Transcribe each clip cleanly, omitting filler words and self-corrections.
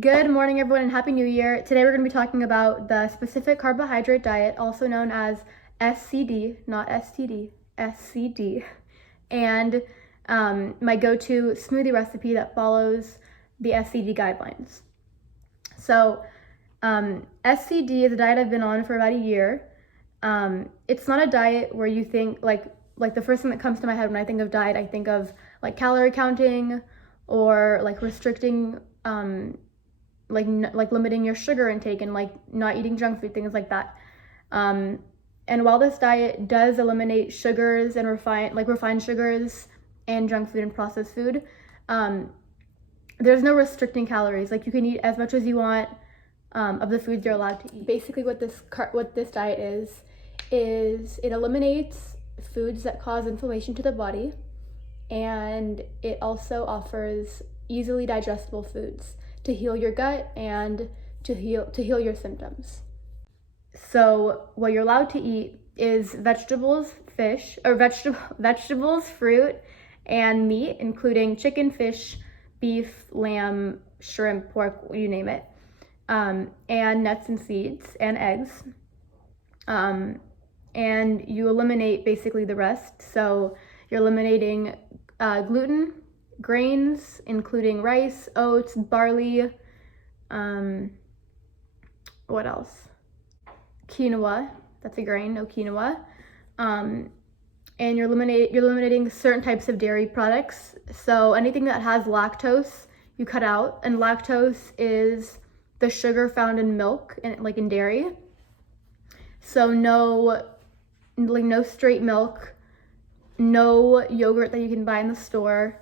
Good morning, everyone, and Happy New Year. Today we're going to be talking about the specific carbohydrate diet, also known as SCD, not STD, SCD, and my go-to smoothie recipe that follows the SCD guidelines. So SCD is a diet I've been on for about a year. It's not a diet where you think like the first thing that comes to my head when I think of diet, I think of like calorie counting or like restricting like limiting your sugar intake and like not eating junk food, things like that. And while this diet does eliminate sugars and refined sugars and junk food and processed food, there's no restricting calories. Like you can eat as much as you want of the foods you're allowed to eat. Basically, what this diet is it eliminates foods that cause inflammation to the body, and it also offers easily digestible foods to heal your gut and to heal your symptoms. So what you're allowed to eat is vegetables, fruit, and meat, including chicken, fish, beef, lamb, shrimp, pork, you name it, and nuts and seeds and eggs. And you eliminate basically the rest. So you're eliminating gluten, grains, including rice, oats, barley, what else? Quinoa, that's a grain, no quinoa. And you're eliminating certain types of dairy products. So anything that has lactose, you cut out. And lactose is the sugar found in milk, like in dairy. So no straight milk, no yogurt that you can buy in the store,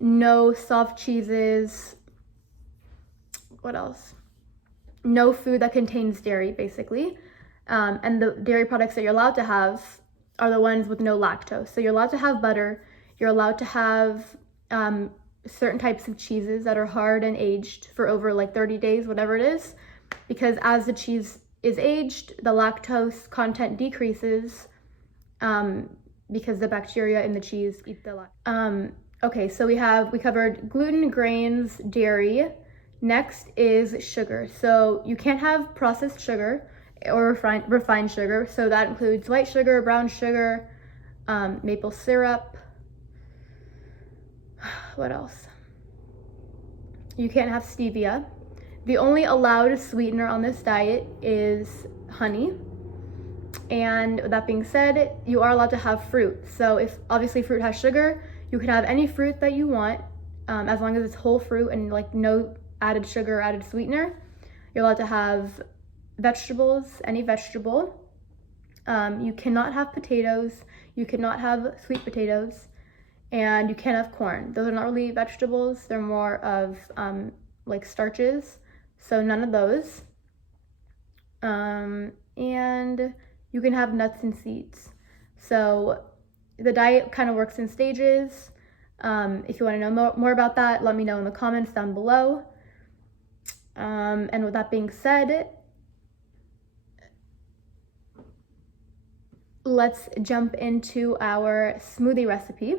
no soft cheeses, what else? No food that contains dairy, basically. And the dairy products that you're allowed to have are the ones with no lactose. So you're allowed to have butter, you're allowed to have certain types of cheeses that are hard and aged for over like 30 days, whatever it is, because as the cheese is aged, the lactose content decreases because the bacteria in the cheese eat the lactose. Okay, so we covered gluten, grains, dairy. Next is sugar. So you can't have processed sugar or refined sugar. So that includes white sugar, brown sugar, maple syrup. What else? You can't have stevia. The only allowed sweetener on this diet is honey. And with that being said, you are allowed to have fruit. So if obviously fruit has sugar, you can have any fruit that you want, as long as it's whole fruit and like no added sugar or added sweetener. You're allowed to have vegetables, any vegetable. You cannot have potatoes. You cannot have sweet potatoes, and you can't have corn. Those are not really vegetables. They're more of like starches. So none of those. And you can have nuts and seeds. So the diet kind of works in stages. If you want to know more about that, let me know in the comments down below. And with that being said, let's jump into our smoothie recipe.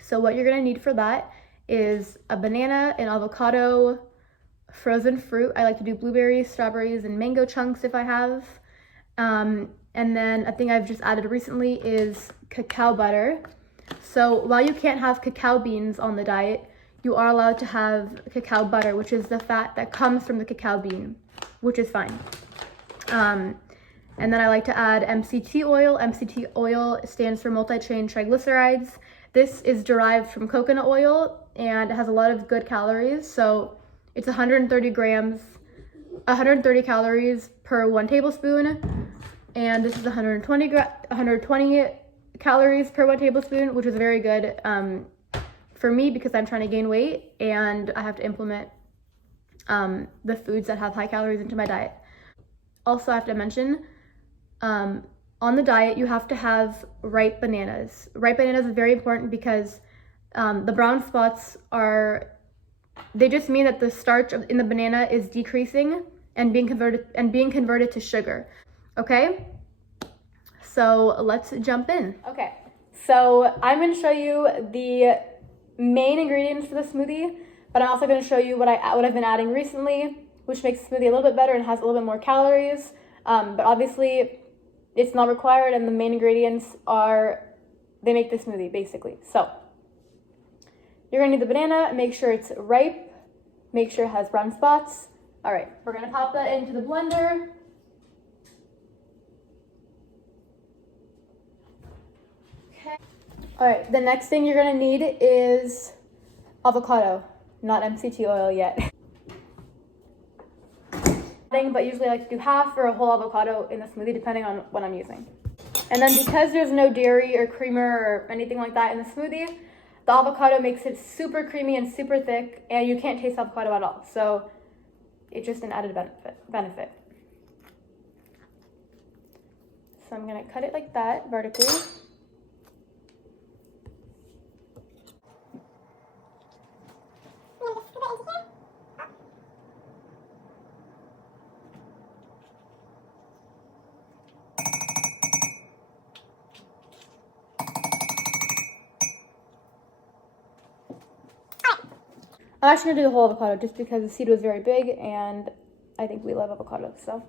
So what you're going to need for that is a banana, an avocado, frozen fruit. I like to do blueberries, strawberries, and mango chunks if I have. And then a thing I've just added recently is cacao butter. So while you can't have cacao beans on the diet, you are allowed to have cacao butter, which is the fat that comes from the cacao bean, which is fine. And then I like to add MCT oil. MCT oil stands for multi-chain triglycerides. This is derived from coconut oil and it has a lot of good calories. So it's 130 calories per 1 tablespoon. And this is 120 calories per 1 tablespoon, which is very good for me because I'm trying to gain weight and I have to implement the foods that have high calories into my diet. Also, I have to mention, on the diet, you have to have ripe bananas. Ripe bananas is very important because the brown spots they just mean that the starch in the banana is decreasing and being converted to sugar. Okay, so let's jump in. Okay, so I'm going to show you the main ingredients for the smoothie. But I'm also going to show you what I've been adding recently, which makes the smoothie a little bit better and has a little bit more calories. But obviously, it's not required, and the main ingredients they make the smoothie, basically. So, you're gonna need the banana, make sure it's ripe, make sure it has brown spots. All right, we're gonna pop that into the blender. Okay. All right, the next thing you're gonna need is avocado, not MCT oil yet. But usually I like to do half or a whole avocado in the smoothie, depending on what I'm using. And then because there's no dairy or creamer or anything like that in the smoothie, the avocado makes it super creamy and super thick, and you can't taste avocado at all. So it's just an added benefit. So I'm gonna cut it like that, vertically. I'm actually gonna do the whole avocado just because the seed was very big and I think we love avocado, so.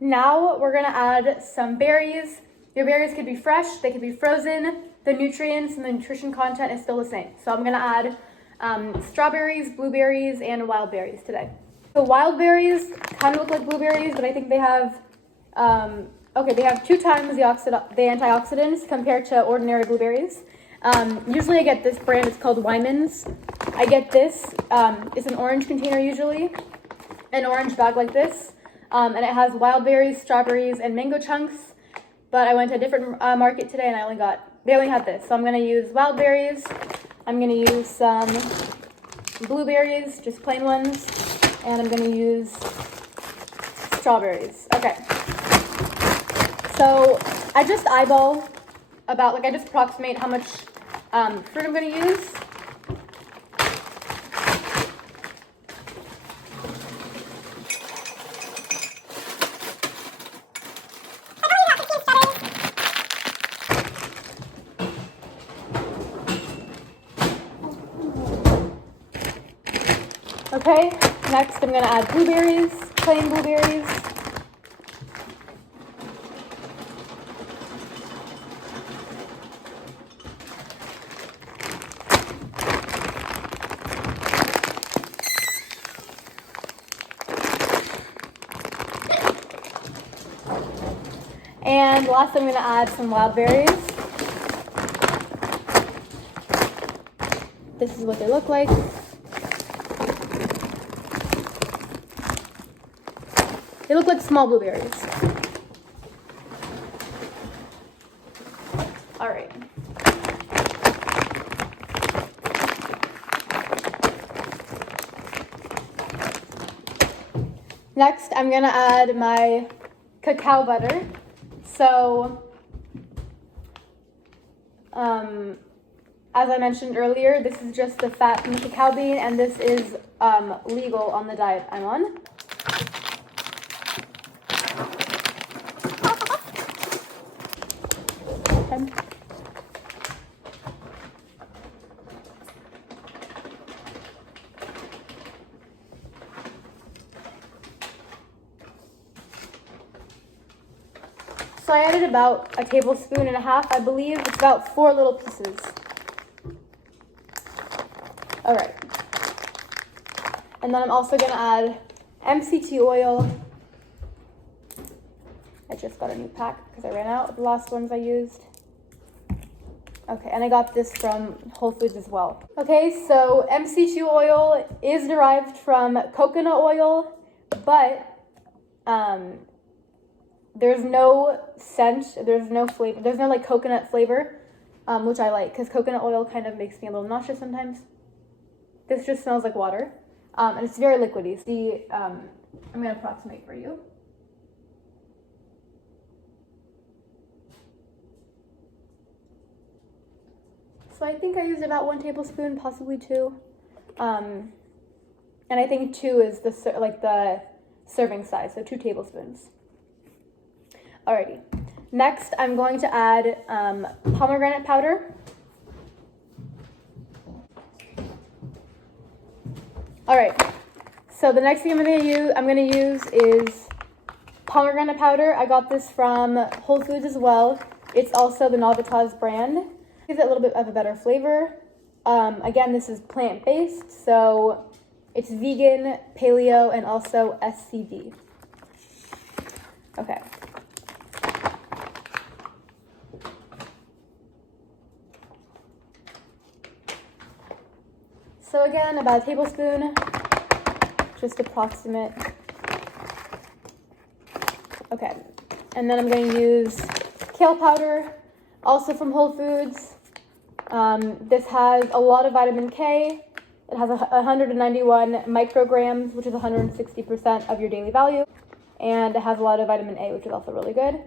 Now we're gonna add some berries. Your berries could be fresh, they could be frozen. The nutrients and the nutrition content is still the same. So I'm gonna add strawberries, blueberries, and wild berries today. The wild berries kind of look like blueberries, but I think they have, they have 2 times the antioxidants compared to ordinary blueberries. Usually I get this brand, it's called Wyman's. I get this, it's an orange container usually, an orange bag like this. And it has wild berries, strawberries, and mango chunks. But I went to a different market today and they only had this. So I'm gonna use wild berries. I'm gonna use some blueberries, just plain ones. And I'm gonna use strawberries. Okay. So I just eyeball I just approximate how much fruit I'm gonna use. Okay, next I'm gonna add blueberries, plain blueberries. And last I'm gonna add some wild berries. This is what they look like. They look like small blueberries. All right. Next, I'm gonna add my cacao butter. So, as I mentioned earlier, this is just the fat from the cacao bean, and this is legal on the diet I'm on. Okay. So I added about 1.5 tablespoons, I believe. It's about 4 little pieces. All right. And then I'm also gonna add MCT oil. I just got a new pack because I ran out of the last ones I used. Okay, and I got this from Whole Foods as well. Okay, so MCT oil is derived from coconut oil, but there's no scent, there's no flavor, there's no like coconut flavor, which I like because coconut oil kind of makes me a little nauseous sometimes. This just smells like water, and it's very liquidy. See, I'm gonna approximate for you. So I think I used about 1 tablespoon, possibly 2. And I think 2 is the serving size, so 2 tablespoons. Alrighty. Next, I'm going to add pomegranate powder. All right. So the next thing I'm gonna use is pomegranate powder. I got this from Whole Foods as well. It's also the Navitas brand. Gives it a little bit of a better flavor. Again, this is plant-based, so it's vegan, paleo, and also SCD. Okay. So again, about a tablespoon, just approximate. Okay, and then I'm going to use kale powder, also from Whole Foods. This has a lot of vitamin K. It has 191 micrograms, which is 160% of your daily value. And it has a lot of vitamin A, which is also really good,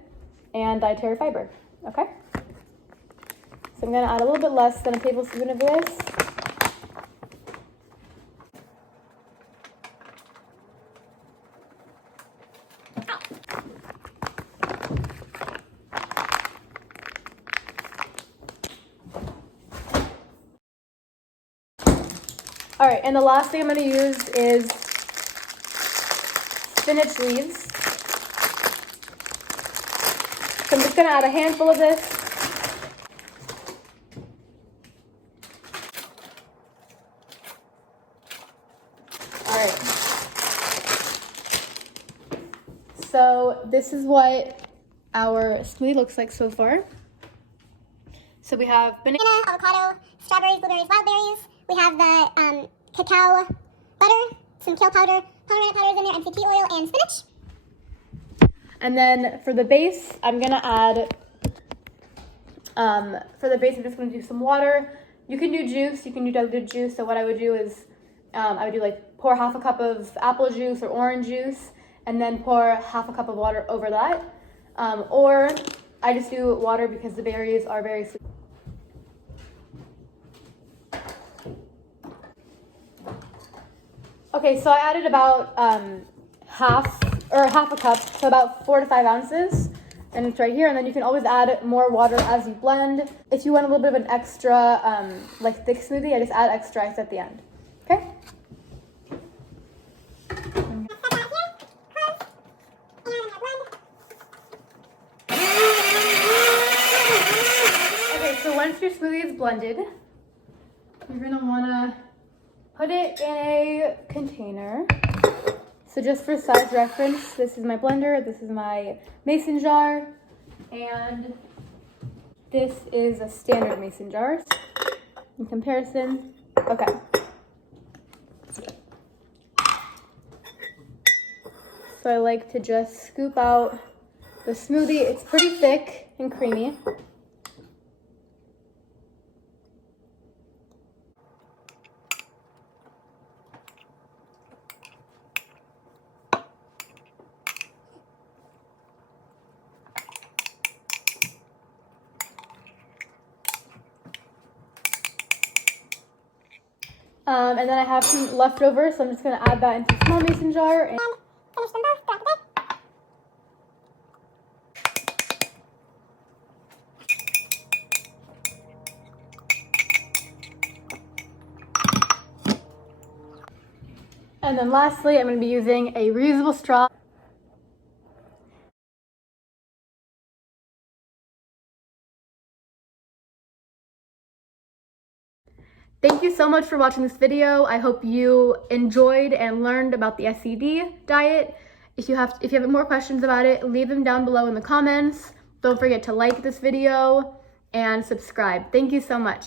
and dietary fiber, okay? So I'm going to add a little bit less than a tablespoon of this. All right, and the last thing I'm going to use is spinach leaves. So I'm just going to add a handful of this. All right. So this is what our smoothie looks like so far. So we have banana, avocado, strawberries, blueberries, wild berries. We have the cacao butter, some kale powder, pomegranate powder is in there, MCT oil, and spinach. And then for the base, I'm gonna add, I'm just gonna do some water. You can do juice, you can do diluted juice. So what I would do is, I would do like pour half a cup of apple juice or orange juice, and then pour half a cup of water over that. Or I just do water because the berries are very sweet. Okay, so I added about half a cup, so about 4 to 5 ounces, and it's right here. And then you can always add more water as you blend. If you want a little bit of an extra, like thick smoothie, I just add extra ice at the end. Okay. Okay, so once your smoothie is blended, you're gonna wanna put it in a container. So just for size reference, this is my blender, this is my mason jar, and this is a standard mason jar. In comparison, okay. So I like to just scoop out the smoothie. It's pretty thick and creamy. And then I have some leftovers, so I'm just going to add that into a small mason jar. And finish them both throughout the day. And then lastly, I'm going to be using a reusable straw. Thank you so much for watching this video. I hope you enjoyed and learned about the SCD diet. If you have more questions about it, leave them down below in the comments. Don't forget to like this video and subscribe. Thank you so much.